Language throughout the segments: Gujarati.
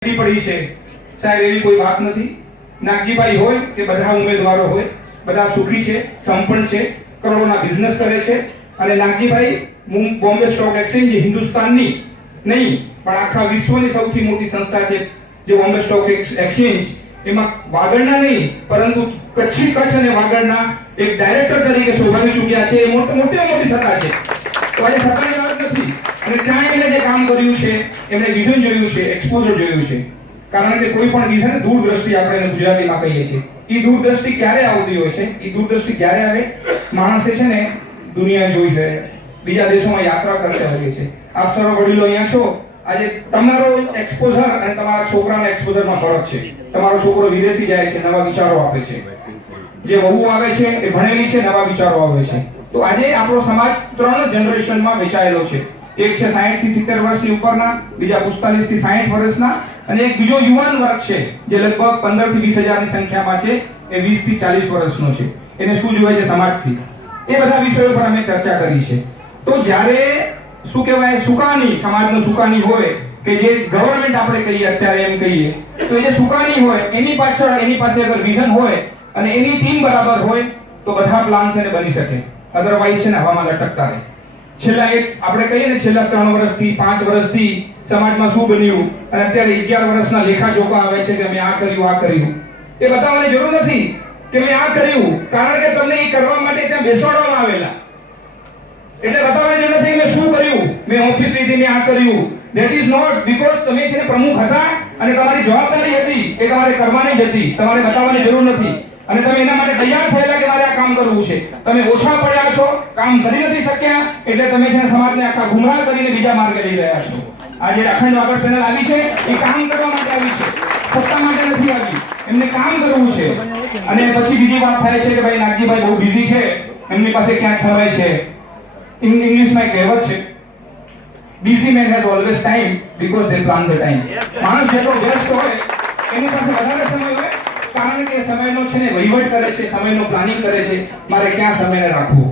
પડી છે. સાહેબ, એવી કોઈ વાત નથી. નાગજીભાઈ હોય કે બધા ઉમેદવારો હોય, બધા સુખી છે, સંપન્ન છે, કરોડોના બિઝનેસ કરે છે. અને નાગજીભાઈ બોમ્બે સ્ટોક એક્સચેન્જ હિન્દુસ્તાનની નહીં, પણ આખા વિશ્વની સૌથી મોટી સંસ્થા છે, જે બોમ્બે સ્ટોક એક્સચેન્જ. એમાં વાગડના નહીં, પરંતુ કચ્છી કચ્છ અને વાગડના એક ડાયરેક્ટર તરીકે શોભાવી ચૂક્યા છે. એ મોટી મોટી સત્તા છે. તો આજે સત્તાની વાત અને ત્યાં એમણે જે કામ કર્યું છે, એમણે વિઝન જોયું છે એક્સપોઝર જોયું છે. કારણ કે કોઈ પણ વિઝન દૂરદ્રષ્ટિ આપણે ગુજરાતીમાં કહીએ છીએ. એ દૂરદ્રષ્ટિ ક્યારે આવતી હોય છે? એ દૂરદ્રષ્ટિ ક્યારે આવે? માણસે છે ને દુનિયા જોઈ છે. બીજા દેશોમાં યાત્રા કરતા હોઈએ છે આપ સર્વ વડીલો અહીંયા છો. આજે તમારો એક્સપોઝર અને તમારા છોકરાના એક્સપોઝરમાં ફરક છે. તમારો છોકરો વિદેશી જાય છે, નવા વિચારો આપે છે. જે વહુ આવે છે, એ ભણેલી છે, નવા વિચારો આવે છે. તો આજે આપણો સમાજ ત્રણ જનરેશનમાં વેચાયેલો છે. એક છે 60 થી 70 વર્ષની ઉપરના, બીજા 45 થી 60 વર્ષના, અને એક બીજો યુવાન વર્ગ છે, જે લગભગ 15 થી 20 હજારની સંખ્યામાં છે, એ 20 થી 40 વર્ષનો છે. એને શું જોઈએ છે સમાજથી? એ બધા વિષયો પર અમે ચર્ચા કરી છે. તો જ્યારે, શું કહેવાય, સુકાની, સમાજનું સુકાની હોય, કે જે ગવર્નમેન્ટ આપણે કહીએ અત્યારે એમ કહીએ, તો એ જે સુકાની હોય, એની પાછળ, એની પાસે અગર વિઝન હોય, અને એની ટીમ બરાબર હોય, તો બધા પ્લાન છે ને બની શકે. અધરવાઇઝ છે ને હવામાં લટકતા રહે છેલ્લા એક, આપણે કહીએ ને છેલ્લા ત્રણ વર્ષથી, પાંચ વર્ષથી સમાજમાં શું બન્યું? અને અત્યારે અગિયાર વર્ષના લેખા જોખા આવે છે કે મેં આ કર્યું આ કર્યું. એ બતાવવાની જરૂર નથી કે મેં આ કર્યું, કારણ કે તમને એ કરવા માટે ત્યાં બેસાડવામાં આવેલા. એટલે બતાવવાની જરૂર નથી મેં શું કર્યું? મેં ઓફિસ લીધી, મેં આ કર્યું. ધેટ ઇઝ નોટ બીકોઝ તમે છે પ્રમુખ હતા અને તમારી જવાબદારી હતી, એ તમારે કરવાની જ હતી. તમારે બતાવવાની જરૂર નથી. અને તમે એના માટે તૈયાર થયેલા કે મારે આ કામ કરવું છે? તમે ઓછા પડ્યા છો કામ કરી નથી શક્યા એટલે તમે છે સમાજને આખા ગુમરાહ કરીને બીજા માર્ગે લઈ રહ્યા છો. આ જે અખંડ વાપર પેનલ આવી છે એ કામ કરવા માટે આવી છે. સત્તા માટે નથી આવી એમને કામ કરવું છે. અને પછી બીજી વાત થાય છે કે ભાઈ નાગજીભાઈ બહુ બિઝી છે એમની પાસે ક્યાં સમય છે? ઇંગ- ઇંગ્લિશમાં એક કહેવત છે busy man has always time because they plan the time માણસ જેટલો વ્યસ્ત હોય એની પાસે વધારે સમય હોય કારણ કે સમયનો છે ને વહીવટ કરે છે, સમયનો પ્લાનિંગ કરે છે, મારે ક્યાં સમયને રાખવો?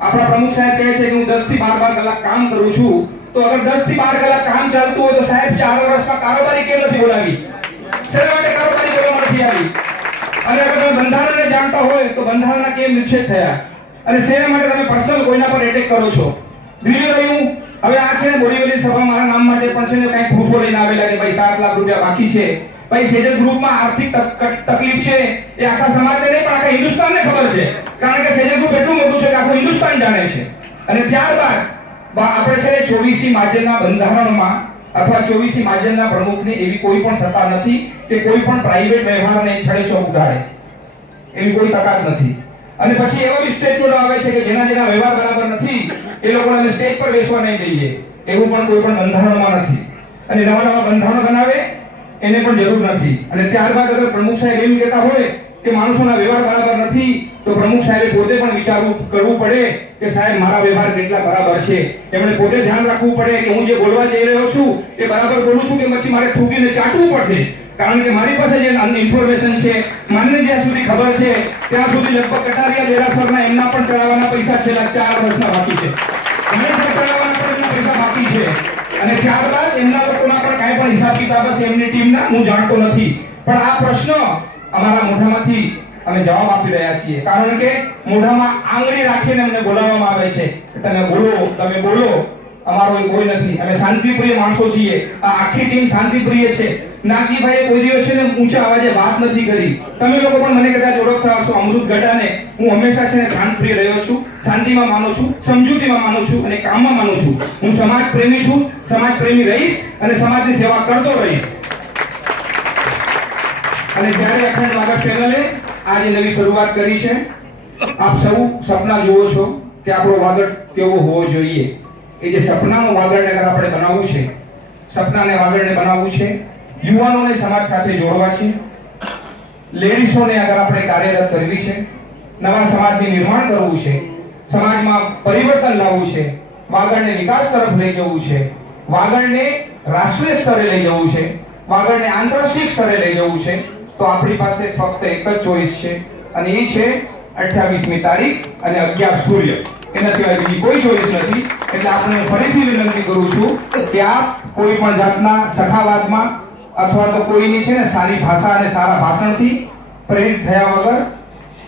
આપણા પ્રમુખ સાહેબ કહે છે કે હું 10 થી 12 બાર કલાક કામ કરું છું, તો અગર 10 થી 12 કલાક કામ ચાલતું હોય તો સાહેબ 4 વર્ષમાં કારોબારી કેમ નથી બોલાવી? શેના કારોબારી બોલાવવા નથી આવી? અને અગર તમે બંધારણને જાણતા હોય તો બંધારણના કેમ નિષેધ થયા? અને શેના માટે તમે પર્સનલ કોઈના પર એટેક કરો છો? દિલ્હી રહ્યું હવે આ છે બોરીવલી સભા, મારા નામ માટે પણ છે ને કંઈક પ્રૂફો લઈને આવેલા કે ભાઈ, સાત લાખ રૂપિયા બાકી છે. ભાઈ સેજલ ગ્રુપમાં આર્થિક તક- તક- તકલીફ છે એ આખા સમાજને નહીં, પણ આખા હિન્દુસ્તાનને ખબર છે. કારણ કે સેજલ ગ્રુપ એટલું મોટું છે કે આખું હિન્દુસ્તાન જાણે છે. અને ત્યારબાદ આપણે છે ચોવીસી માજેલના બંધારણમાં અથવા ચોવીસી માજેલના પ્રમુખને એવી કોઈ પણ સત્તા નથી કે કોઈ પણ પ્રાઇવેટ વ્યવહારને છડેચોક ઉડાડે. એવી કોઈ તાકાત નથી. અને પછી એવા બી સ્ટેટમેન્ટો આવે છે કે જેના જેના વ્યવહાર બરાબર નથી, એ લોકોને સ્ટેજ પર બેસવા નહીં દઈએ. એવું પણ કોઈ પણ બંધારણમાં નથી. અને નવા નવા બંધારણો બનાવે એને પણ જરૂર નથી. અને ત્યારબાદ અગર પ્રમુખ સાહેબ એમ કહેતા હોય કે માણસોના વ્યવહાર બરાબર નથી, તો પ્રમુખ સાહેબે પોતે પણ વિચારવું કરવું પડે કે સાહેબ, મારા વ્યવહાર કેટલા બરાબર છે. એમણે પોતે ધ્યાન રાખવું પડે કે હું જે બોલવા જઈ રહ્યો છું એ બરાબર બોલું છું કે પછી મારે થૂકીને ચાટવું પડશે. કારણ કે મારી પાસે જે ઇન્ફોર્મેશન છે, મને જ્યાં સુધી ખબર છે, ત્યાં સુધી લગભગ કટારિયા દેરાસરના એમના પણ ચડાવવાના પૈસા છેલ્લા ચાર વર્ષના બાકી છે ગણેશ ચડાવવાના પણ એમના પૈસા બાકી છે અને ત્યારબાદ એમના લોકોના પણ કાંઈ પણ હિસાબ કિતાબ હશે એમની ટીમના, હું જાણતો નથી. પણ આ પ્રશ્ન અમારા મોઢામાંથી અમે જવાબ આપી રહ્યા છીએ. કારણ કે મોઢામાં આંગળી રાખીને અમને બોલાવવામાં આવે છે. તમે બોલો તમે બોલો. અમારો કોઈ નથી. અમે શાંતિપ્રિય માણસો છીએ. આ આખી ટીમ શાંતિપ્રિય છે. નાગજીભાઈએ કોઈ દિવસ છે ને ઊંચા અવાજે વાત નથી કરી. તમે લોકો પણ મને કદાચ ઓળખતા હશો, અમૃત ગઢાને. હું હંમેશા છે ને શાંતપ્રિય રહ્યો છું, શાંતિમાં માનું છું, સમજૂતીમાં માનું છું અને કામમાં માનું છું. હું સમાજ પ્રેમી છું સમાજ પ્રેમી રહીશ અને સમાજની સેવા કરતો રહીશ. અને જ્યારે અખંડ માધવ ચેનલે આજે નવી શરૂઆત કરી છે, આપ સૌ સપના જુઓ છો કે આપણો વાગડ કેવો હોવો જોઈએ. એ જે સપનાનો વાગડને આપણે બનાવવું છે, સપનાને વાગડને બનાવવું છે યુવાનોને સમાજ સાથે જોડવા છે. લેડીઝોને આગળ આપણે કાર્યરત કરવી છે. નવા સમાજની નિર્માણ કરવું છે. સમાજમાં પરિવર્તન લાવવું છે. વાગડને વિકાસ તરફ લઈ જવું છે. વાગડને રાષ્ટ્રીય સ્તરે લઈ જવું છે. વાગડને આંતરરાષ્ટ્રીય સ્તરે લઈ જવું છે. તો આપણી પાસે ફક્ત એક જ ચોઈસ છે. અને એ છે 28મી તારીખ અને 11 સૂર્ય. એના સિવાય બીજી કોઈ ચોઈસ નથી. એટલે આપણે ફરીથી વિનંતી કરું છું કે આપ કોઈ પણ જાતના સખાવાદમાં અથવા તો કોઈની છે ને સારી ભાષા અને સારા ભાષણથી પ્રેરિત થયા વગર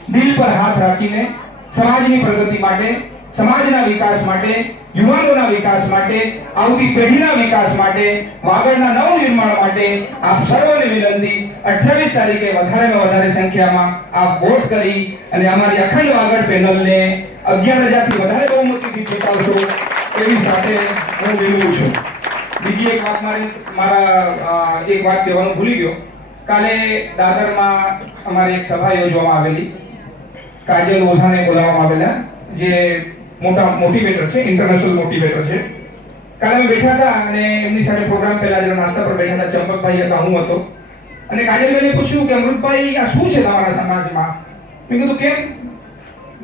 દિલ પર હાથ રાખીને સમાજની પ્રગતિ માટે, સમાજના વિકાસ માટે, યુવાનોના વિકાસ માટે, આવતી પેઢીના વિકાસ માટે, વાગડના નવ નિર્માણ માટે આપ સર્વને વિનંતી 28 તારીખે વધારેમાં વધારે સંખ્યામાં આપ વોટ કરી અને અમારી અખંડ વાગડ પેનલને 11000 થી વધારે બહુમતીથી જીતાવશો એવી સાથે હું વિનવું છું. બીજી એક વાત મારી, મારા એક વાત કહેવાનું ભૂલી ગયો. કાલે દાદરમાં અમારી એક સભા યોજવામાં આવેલી. કાજલ ઓઝાને બોલાવવામાં આવેલા, જે મોટા મોટિવેટર છે ઇન્ટરનેશનલ મોટિવેટર છે. કાલે અમે બેઠા હતા અને એમની સાથે પ્રોગ્રામ પહેલા જરા નાસ્તા પર બેઠા હતા, ચંપકભાઈ હતા, હું હતો. અને કાજલભાઈને પૂછ્યું કે, અમૃતભાઈ, આ શું છે તમારા સમાજમાં? મેં કીધું, કેમ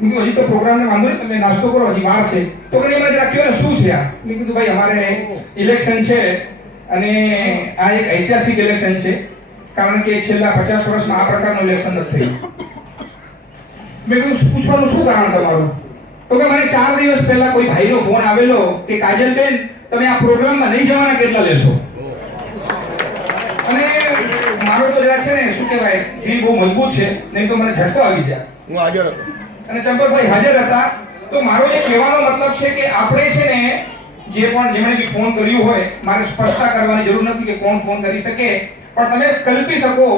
કીધું હજી તો પ્રોગ્રામને વાંધો નહીં, તમે નાસ્તો કરો, હજી વાર છે. તો કે એમાં કહો ને શું છે આ? મેં કીધું, ભાઈ, અમારે ઇલેક્શન છે અને આ એક ઐતિહાસિક ઇલેક્શન છે. કારણ કે છેલ્લા પચાસ વર્ષમાં આ પ્રકારનું ઇલેક્શન નથી થયું. મેં કીધું, પૂછવાનું શું કારણ તમારું? તો કે, મને ચાર દિવસ પહેલા કોઈ ભાઈનો ફોન આવેલો કે, કાજલબેન, તમે આ પ્રોગ્રામમાં નહીં જવાના કેટલા લેશો? અને મારો તો જરા છે ને, શું કહેવાય, દિલ બહુ મજબૂત છે. નહીં તો મને ઝટકો આવી જાય હું હાજર હતો. અને ચંપકભાઈ હાજર હતા. તો મારો એ કહેવાનો મતલબ છે કે આપણે છે ને જે પણ જેમણે બી ફોન કર્યું હોય, મારે સ્પષ્ટતા કરવાની જરૂર નથી કે કોણ ફોન કરી શકે. પણ તમે કલ્પી શકો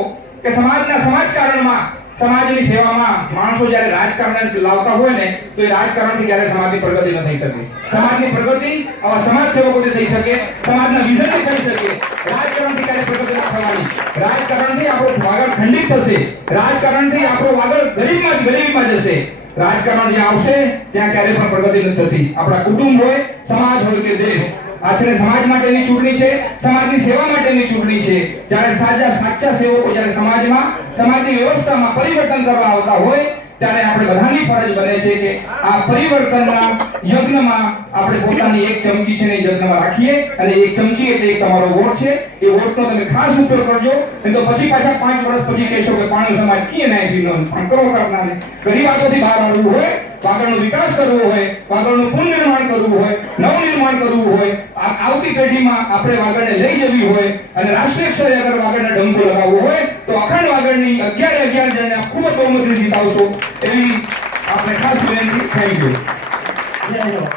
કે સમાજના સમાજકારણમાં સમાજની સેવામાં માણસો જ્યારે રાજકારણ લાવતા હોય ને, તો એ રાજકારણથી જ્યારે સમાજની પ્રગતિ ન થઈ શકે. સમાજની પ્રગતિ આવા સમાજ સેવકોથી થઈ શકે, સમાજના વિઝનથી થઈ શકે. રાજકારણથી ક્યારે પ્રગતિ ન થવાની. રાજકારણથી આપણો વાગડ ખંડિત થશે. રાજકારણથી આપણો વાગડ ગરીબમાં જ, ગરીબીમાં જશે. રાજકારણ જે આવશે, ત્યાં ક્યારે પણ પ્રગતિ નથી થતી. આપણા કુટુંબ હોય, સમાજ હોય કે દેશ. આ સમાજ માટેની ચૂંટણી છે, સમાજની સેવા માટેની ચૂંટણી છે. જ્યારે સાચા સાચા સેવકો જ્યારે સમાજમાં, સમાજની વ્યવસ્થામાં પરિવર્તન કરવા આવતા હોય, ત્યારે આપણે બધાની ફરજ બને છે કે આ પરિવર્તનના યજ્ઞમાં આપણે પોતાની એક ચમચી છે ને યજ્ઞમાં રાખીએ અને એક ચમચી એટલે એક તમારો વોટ છે. એ વોટનો તમે ખાસ ઉપયોગ કરજો. નહીં તો પછી પાછા પાંચ વર્ષ પછી કહેશો કે પાણી સમાજ કીએ ના પણ કરો કરનારને. ગરીબાતોથી બહાર આવવું હોય વાગડનો વિકાસ કરવો હોય વાગડનું પુનર્નિર્માણ કરવું હોય, નવનિર્માણ કરવું હોય આવતી પેઢીમાં આપણે વાગડને લઈ જવી હોય અને રાષ્ટ્રીય સ્તરે અગર વાગડને ડંકો લગાવવો હોય, તો અખંડ વાગડની અગિયાર અગિયાર જણને ખૂબ જ બહુમતી જીતાવશો. એવી આપણે ખાસ વિનંતી. જય જવાન.